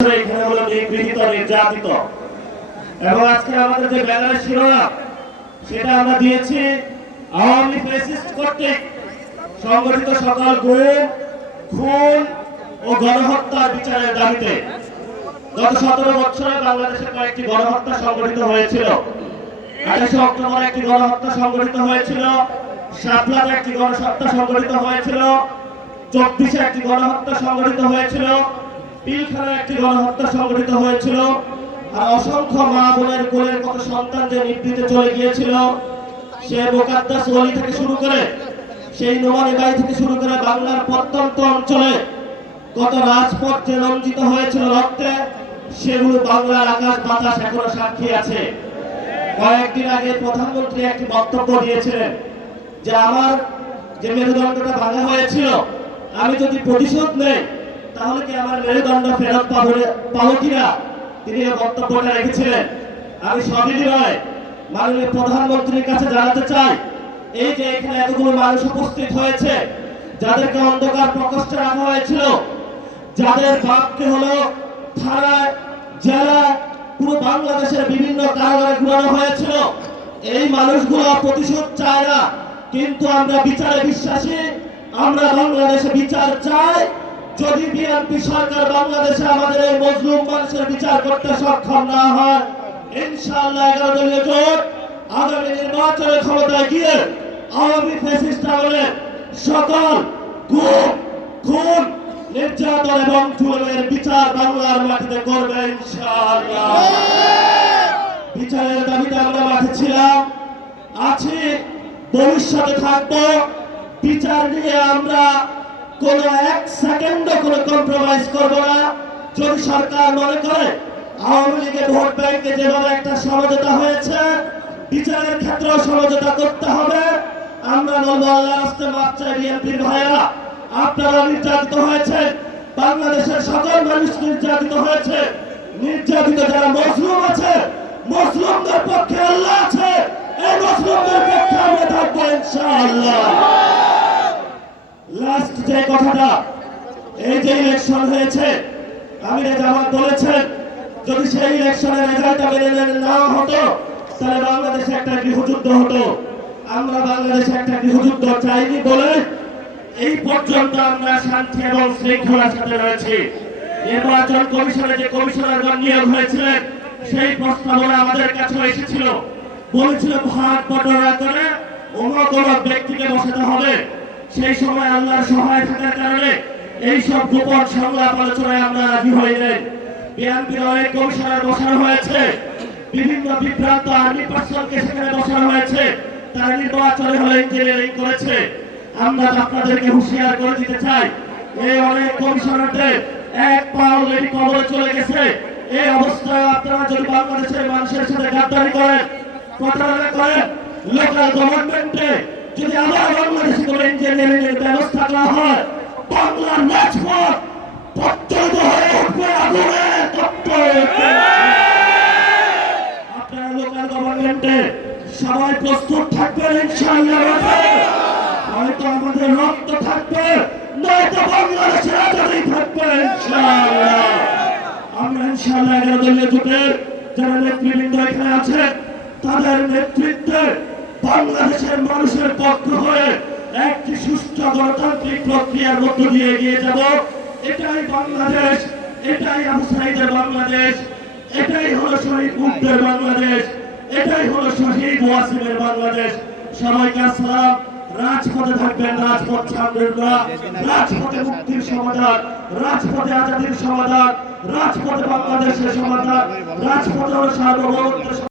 এখানে হলো নিগৃহীত নির্যাতিত। এবং আজকে আমাদের যে ব্যানারের শিরোনাম সেটা আমরা দিয়েছি আওয়ামী ফ্যাসিস্ট কর্তৃক সংগঠিত সকল গুম, খুন ও গণহত্যার বিচারের দাবিতে। গত 17 বছরে বাংলাদেশে কয়েকটি গণহত্যা সংগঠিত হয়েছিল। 28 অক্টোবর একটি গণহত্যা সংগঠিত হয়েছিল, শাপলাতে একটি গণহত্যা সংগঠিত হয়েছিল, 24-এ একটি গণহত্যা সংগঠিত হয়েছিল, পিলখানায় একটি গণহত্যা সংগঠিত হয়েছিল। আর অসংখ্য মা বোনের কোলের কত সন্তান যে নিভৃতে চলে গিয়েছিল, সে মোকাদ্দাস ওয়ালি থেকে শুরু করে সেই নোমানী বাড়ি থেকে শুরু করে বাংলার প্রত্যন্ত অঞ্চলে কত রাজপথ যে রঞ্জিত হয়েছিল রক্তে, সেগুলো বাংলার আকাশ বাতাস এখনো সাক্ষী আছে। কয়েকদিন আগে প্রধানমন্ত্রী একটি বক্তব্য দিয়েছিলেন যে আমার যে মেরুদণ্ডটা ভাঙা হয়েছিল, আমি যদি প্রতিশোধ নেই তাহলে কি আমার মেরুদণ্ড ফেরত পাবো কিনা, তিনি এই বক্তব্যটা রেখেছিলেন। আমি সবিনয় মাননীয় প্রধানমন্ত্রীর কাছে জানাতে চাই, এই যে এখানে এতগুলো মানুষ উপস্থিত হয়েছে, যাদেরকে অন্ধকার প্রকোষ্ঠে রাখা হয়েছিল, যাদের বাপকে হলো থানায়, জেলা, পুরো বাংলাদেশের বিভিন্ন কারাগারে ঘুরানো হয়েছিল, এই মানুষগুলো প্রতিশোধ চায় না, কিন্তু আমরা বিচারে বিশ্বাসী। আমরা বাংলাদেশে বিচার চাই। যদি বিএনপি সরকার বাংলাদেশে আমাদের এই মজলুম মানুষের বিচার করতে সক্ষম না হয়, ইনশাআল্লাহ 11 দলীয় জোট আগামী নির্বাচনে ক্ষমতায় গিয়ে আওয়ামী ফ্যাসিস্ট আমলের সকল গুম, খুন, নির্যাতন এবং জুলুমের বিচার বাংলার মাটিতে করবে ইনশাআল্লাহ। বিচারের দাবিতে আমরা মাঠে ছিলাম, আছি, ভবিষ্যতে থাকবো। বিচার নিয়ে আমরা কোন এক সেকেন্ডও কোনো কম্প্রোমাইজ করব না। যদি সরকার মনে করে আওয়ামী লীগের ভোট ব্যাংকে যেভাবে একটা সমঝোতা হয়েছে, বিচারের ক্ষেত্রে সমঝোতা করতে হবে। আমরা বলবো আল্লাহর রাস্তে মাপ চাই। বিএনপির ভাইয়েরা, আপনারা নির্যাতিত হয়েছে, বাংলাদেশের সকল মানুষ নির্যাতিত হয়েছে। নির্যাতিত যারা মজলুম আছে, মজলুমদের পক্ষে আল্লাহ আছে, এই মজলুমদের পক্ষে আমরা থাকবো ইনশাআল্লাহ। লাস্ট যে কথাটা, এই যে ইলেকশন হয়েছে, আমিরে জামাত বলেছেন যদি সেই ইলেকশনের রেজাল্টটা মেনে না হতো তাহলে বাংলাদেশে একটা গৃহযুদ্ধ হতো। আমরা বাংলাদেশে একটা গৃহযুদ্ধ চাইনি বলে এই পর্যন্ত আমরা শান্তি এবং শৃঙ্খলার সাথে রয়েছি। নির্বাচন কমিশনে যে কমিশনারগণ নিয়োগ হয়েছিলেন, সেই প্রস্তাবনা আমাদের কাছে এসেছিল, বলেছিল ভাগ বটরা করে অমুক অমুক ব্যক্তিকে বসাতে হবে। সেই সময় আল্লাহর সহায় থাকার কারণে এইসব গোপন সংলাপ আলোচনায় আমরা রাজি হইনি। বিএনপির অনেক কমিশনার বসানো হয়েছে, বিভিন্ন বিভ্রান্ত আর্মি পার্সনকে সেখানে বসানো হয়েছে, তারা নির্বাচনে হলে ইঞ্জিনিয়ারিং করেছে। আমরা আপনাদেরকে হুঁশিয়ার করে দিতে চাই, এই অনেক কমিশনারদের এক পা অলরেডি কবরে চলে গেছে। এই অবস্থায় আপনারা যদি বাংলাদেশের মানুষের সাথে গাদ্দারি করেন, প্রতারণা করেন, লোকাল গভর্নমেন্টে যদি আবার বাংলাদেশে কোনো ইঞ্জিনিয়ারিং এর ব্যবস্থা করা হয়, বাংলার রাজপথ প্রত্যন্ত হয়ে উঠবে আগুনে তপ্ত হয়ে উঠবে। আপনারা লোকাল গভর্নমেন্টে সবাই প্রস্তুত থাকবেন ইনশাআল্লাহ। হয়তো আমাদের রক্ত থাকবে, নয়তো বাংলাদেশের আজাদী থাকবে ইনশাআল্লাহ। আমরা ইনশাআল্লাহ 11 দলীয় জোটের যারা নেতৃবৃন্দ এখানে আছেন, তাদের নেতৃত্বে বাংলাদেশের মানুষের পক্ষ হয়ে একটি সুষ্ঠু গণতান্ত্রিক প্রক্রিয়ার মধ্য দিয়ে এগিয়ে যাব। এটাই বাংলাদেশ, এটাই আবু সাঈদের বাংলাদেশ, এটাই হলো শহীদ মুগ্ধের বাংলাদেশ, এটাই হলো শহীদ ওয়াসিমের বাংলাদেশ। সবাইকে আসসালাম। রাজপথে থাকবেন, রাজপথ ছাড়বেন না। রাজপথে মুক্তির সমাধান, রাজপথে আজাদীর সমাধান, রাজপথে বাংলাদেশের সমাধান, রাজপথে সার্বভৌমত্বের